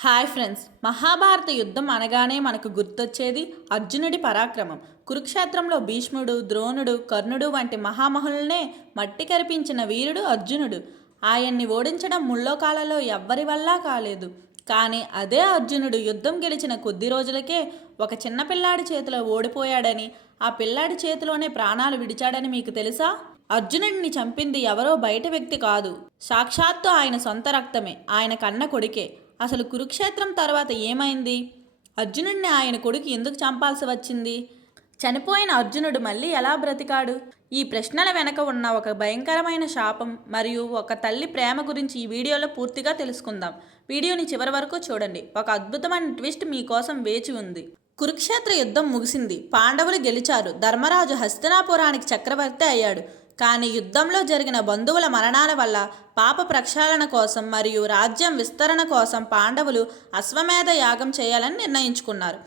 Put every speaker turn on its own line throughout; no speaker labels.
Hi friends Mahabharata యుద్ధం అనగానే మనకు గుర్తొచ్చేది అర్జునుడి పరాక్రమం. కురుక్షేత్రంలో భీష్ముడు ద్రోణుడు కర్ణుడు వంటి మహామహులనే మట్టి కరిపించిన వీరుడు అర్జునుడు. ఆయన్ని ఓడించడం ముల్లోకాలలో ఎవ్వరి వల్ల కాలేదు. కానీ అదే అర్జునుడు యుద్ధం గెలిచిన కొద్ది రోజులకే ఒక చిన్న పిల్లాడి చేతిలో ఓడిపోయాడని ఆ పిల్లాడి చేతిలోనే ప్రాణాలు విడిచాడని మీకు తెలుసా? అర్జునుడిని చంపింది ఎవరో బయట వ్యక్తి కాదు. సాక్షాత్తు ఆయన సొంత రక్తమే ఆయన కన్న కొడుకే. అసలు కురుక్షేత్రం తర్వాత ఏమైంది? అర్జునుడిని ఆయన కొడుకు ఎందుకు చంపాల్సి వచ్చింది? చనిపోయిన అర్జునుడు మళ్ళీ ఎలా బ్రతికాడు? ఈ ప్రశ్నల వెనక ఉన్న ఒక భయంకరమైన శాపం మరియు ఒక తల్లి ప్రేమ గురించి ఈ వీడియోలో పూర్తిగా తెలుసుకుందాం. వీడియోని చివరి వరకు చూడండి. ఒక అద్భుతమైన ట్విస్ట్ మీకోసం వేచి ఉంది. కురుక్షేత్ర యుద్ధం ముగిసింది. పాండవులు గెలిచారు. ధర్మరాజు హస్తినాపురానికి చక్రవర్తి అయ్యాడు. కానీ యుద్ధంలో జరిగిన బంధువుల మరణాల వల్ల పాప ప్రక్షాళన కోసం మరియు రాజ్యం విస్తరణ కోసం పాండవులు అశ్వమేధ యాగం చేయాలని నిర్ణయించుకున్నారు.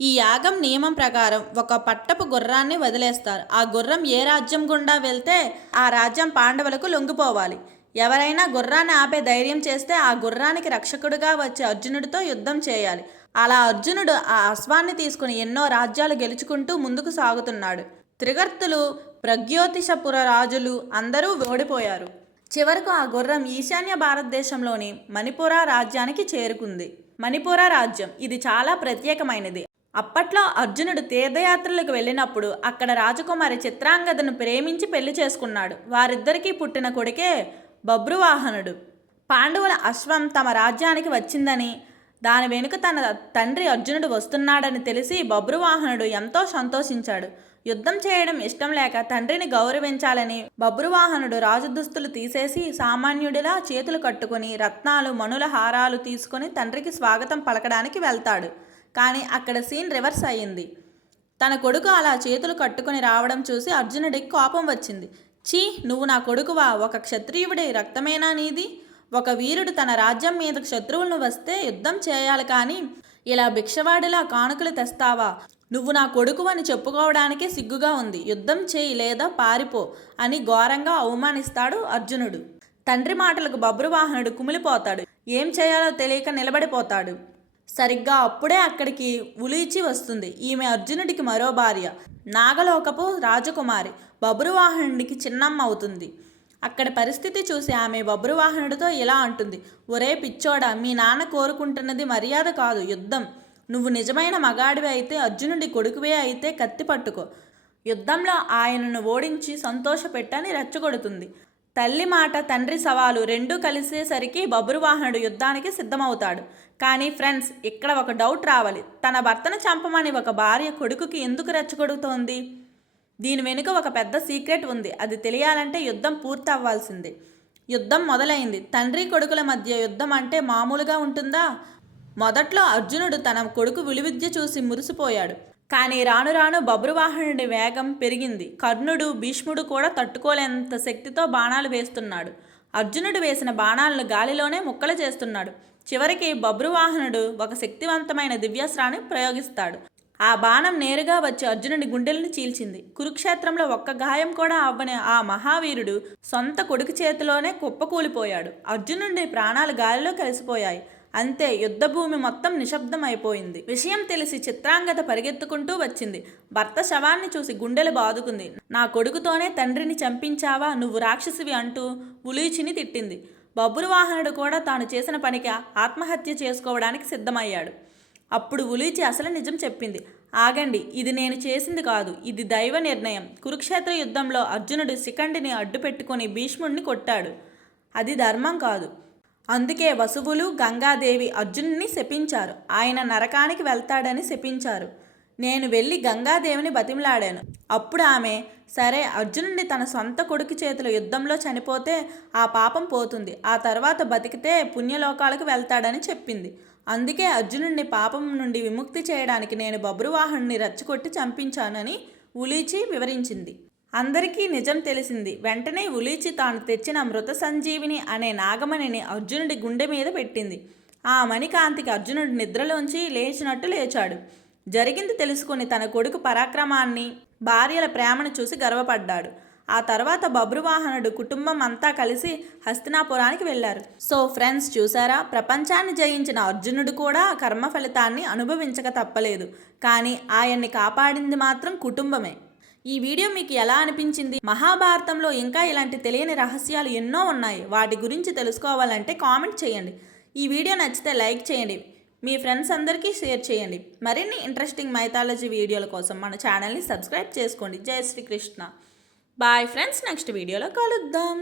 ఈ యాగం నియమం ప్రకారం ఒక పట్టపు గుర్రాన్ని వదిలేస్తారు. ఆ గుర్రం ఏ రాజ్యం గుండా వెళ్తే ఆ రాజ్యం పాండవులకు లొంగిపోవాలి. ఎవరైనా గుర్రాన్ని ఆపే ధైర్యం చేస్తే ఆ గుర్రానికి రక్షకుడిగా వచ్చే అర్జునుడితో యుద్ధం చేయాలి. అలా అర్జునుడు ఆ అశ్వాన్ని తీసుకుని ఎన్నో రాజ్యాలు గెలుచుకుంటూ ముందుకు సాగుతున్నాడు. త్రిగర్తులు ప్రగ్యోతిషపుర రాజులు అందరూ ఓడిపోయారు. చివరకు ఆ గుర్రం ఈశాన్య భారతదేశంలోని మణిపుర రాజ్యానికి చేరుకుంది. మణిపుర రాజ్యం ఇది చాలా ప్రత్యేకమైనది. అప్పట్లో అర్జునుడు తీర్థయాత్రలకు వెళ్ళినప్పుడు అక్కడ రాజకుమారి చిత్రాంగదను ప్రేమించి పెళ్ళి చేసుకున్నాడు. వారిద్దరికీ పుట్టిన కొడుకే బబ్రువాహనుడు పాండవుల అశ్వం తమ రాజ్యానికి వచ్చిందని దాని వెనుక తన తండ్రి అర్జునుడు వస్తున్నాడని తెలిసి బబ్రువాహనుడు ఎంతో సంతోషించాడు. యుద్ధం చేయడం ఇష్టం లేక తండ్రిని గౌరవించాలని బబ్రువాహనుడు రాజు దుస్తులు తీసేసి సామాన్యుడిలా చేతులు కట్టుకుని రత్నాలు మణుల హారాలు తీసుకొని తండ్రికి స్వాగతం పలకడానికి వెళ్తాడు. కానీ అక్కడ సీన్ రివర్స్ అయ్యింది. తన కొడుకు అలా చేతులు కట్టుకుని రావడం చూసి అర్జునుడికి కోపం వచ్చింది. చీ నువ్వు నా కొడుకువా? ఒక క్షత్రియుడి రక్తమేనా నీది? ఒక వీరుడు తన రాజ్యం మీద శత్రువులను వస్తే యుద్ధం చేయాలి కానీ ఇలా భిక్షవాడిలా కానుకలు తెస్తావా? నువ్వు నా కొడుకు అని చెప్పుకోవడానికే సిగ్గుగా ఉంది. యుద్ధం చేయి లేదా పారిపో అని ఘోరంగా అవమానిస్తాడు అర్జునుడు. తండ్రి మాటలకు బబ్రువాహనుడు కుమిలిపోతాడు. ఏం చేయాలో తెలియక నిలబడిపోతాడు. సరిగ్గా అప్పుడే అక్కడికి ఉలిచి వస్తుంది. ఈమె అర్జునుడికి మరో భార్య. నాగలోకపు రాజకుమారి. బబ్రువాహనుడికి చిన్నమ్మ అవుతుంది. అక్కడ పరిస్థితి చూసి ఆమె బబ్రువాహనుడితో ఇలా అంటుంది. ఒరే పిచ్చోడా మీ నాన్న కోరుకుంటున్నది మర్యాద కాదు. యుద్ధం నువ్వు నిజమైన మగాడివి అయితే అర్జునుడి కొడుకువే అయితే కత్తి పట్టుకో. యుద్ధంలో ఆయనను ఓడించి సంతోషపెట్టని రెచ్చగొడుతుంది. తల్లి మాట తండ్రి సవాలు రెండూ కలిసేసరికి బబ్రువాహనుడు యుద్ధానికి సిద్ధమవుతాడు. కానీ ఫ్రెండ్స్ ఇక్కడ ఒక డౌట్ రావాలి. తన భర్తను చంపమని ఒక భార్య కొడుకుకి ఎందుకు రెచ్చగొడుతోంది? దీని వెనుక ఒక పెద్ద సీక్రెట్ ఉంది. అది తెలియాలంటే యుద్ధం పూర్తి అవ్వాల్సిందే యుద్ధం మొదలైంది. తండ్రి కొడుకుల మధ్య యుద్ధం అంటే మామూలుగా ఉంటుందా? మొదట్లో అర్జునుడు తన కొడుకు విలువిద్య చూసి మురిసిపోయాడు. కానీ రాను రాను బబ్రువాహనుడి వేగం పెరిగింది. కర్ణుడు భీష్ముడు కూడా తట్టుకోలేనంత శక్తితో బాణాలు వేస్తున్నాడు. అర్జునుడు వేసిన బాణాలను గాలిలోనే ముక్కలు చేస్తున్నాడు. చివరికి బబ్రువాహనుడు ఒక శక్తివంతమైన దివ్యాస్త్రాన్ని ప్రయోగిస్తాడు. ఆ బాణం నేరుగా వచ్చి అర్జునుడి గుండెలను చీల్చింది. కురుక్షేత్రంలో ఒక్క గాయం కూడా అవ్వని ఆ మహావీరుడు సొంత కొడుకు చేతిలోనే కుప్పకూలిపోయాడు. అర్జునుడి ప్రాణాలు గాలిలో కలిసిపోయాయి. అంతే యుద్ధభూమి మొత్తం నిశ్శబ్దం అయిపోయింది విషయం తెలిసి చిత్రాంగత పరిగెత్తుకుంటూ వచ్చింది. భర్త శవాన్ని చూసి గుండెలు బాదుకుంది. నా కొడుకుతోనే తండ్రిని చంపించావా? నువ్వు రాక్షసివి అంటూ ఉలీచిని తిట్టింది. బబ్బురువాహనుడు కూడా తాను చేసిన పనికి ఆత్మహత్య చేసుకోవడానికి సిద్ధమయ్యాడు. అప్పుడు ఉలీచి అసలు నిజం చెప్పింది. ఆగండి ఇది నేను చేసింది కాదు. ఇది దైవ నిర్ణయం. కురుక్షేత్ర యుద్ధంలో అర్జునుడు శిఖండిని అడ్డు పెట్టుకొని భీష్ముడిని కొట్టాడు. అది ధర్మం కాదు. అందుకే వసువులు గంగాదేవి అర్జునుని శపించారు. ఆయన నరకానికి వెళ్తాడని శపించారు. నేను వెళ్ళి గంగాదేవిని బతిమలాడాను. అప్పుడు ఆమె సరే అర్జునుడిని తన సొంత కొడుకు చేతిలో యుద్ధంలో చనిపోతే ఆ పాపం పోతుంది. ఆ తర్వాత బతికితే పుణ్యలోకాలకు వెళ్తాడని చెప్పింది. అందుకే అర్జునుడిని పాపం నుండి విముక్తి చేయడానికి నేను బబ్రువాహనుని రెచ్చగొట్టి చంపించానని ఉలీచి వివరించింది. అందరికీ నిజం తెలిసింది. వెంటనే ఉలీచి తాను తెచ్చిన మృత సంజీవిని అనే నాగమణిని అర్జునుడి గుండె మీద పెట్టింది. ఆ మణికాంతికి అర్జునుడు నిద్రలోంచి లేచినట్టు లేచాడు. జరిగింది తెలుసుకుని తన కొడుకు పరాక్రమాన్ని భార్యల ప్రేమను చూసి గర్వపడ్డాడు. ఆ తర్వాత బబ్రువాహనుడు కుటుంబం అంతా కలిసి హస్తినాపురానికి వెళ్ళారు. సో ఫ్రెండ్స్ చూసారా? ప్రపంచాన్ని జయించిన అర్జునుడు కూడా కర్మ ఫలితాన్ని అనుభవించక తప్పలేదు. కానీ ఆయన్ని కాపాడింది మాత్రం కుటుంబమే. ఈ వీడియో మీకు ఎలా అనిపించింది? మహాభారతంలో ఇంకా ఇలాంటి తెలియని రహస్యాలు ఎన్నో ఉన్నాయి. వాటి గురించి తెలుసుకోవాలంటే కామెంట్ చేయండి. ఈ వీడియో నచ్చితే లైక్ చేయండి. మీ ఫ్రెండ్స్ అందరికీ షేర్ చేయండి. మరిన్ని ఇంట్రెస్టింగ్ మైథాలజీ వీడియోల కోసం మన ఛానల్ని సబ్స్క్రైబ్ చేసుకోండి. జై శ్రీకృష్ణ. బాయ్ ఫ్రెండ్స్ నెక్స్ట్ వీడియోలో కలుద్దాం.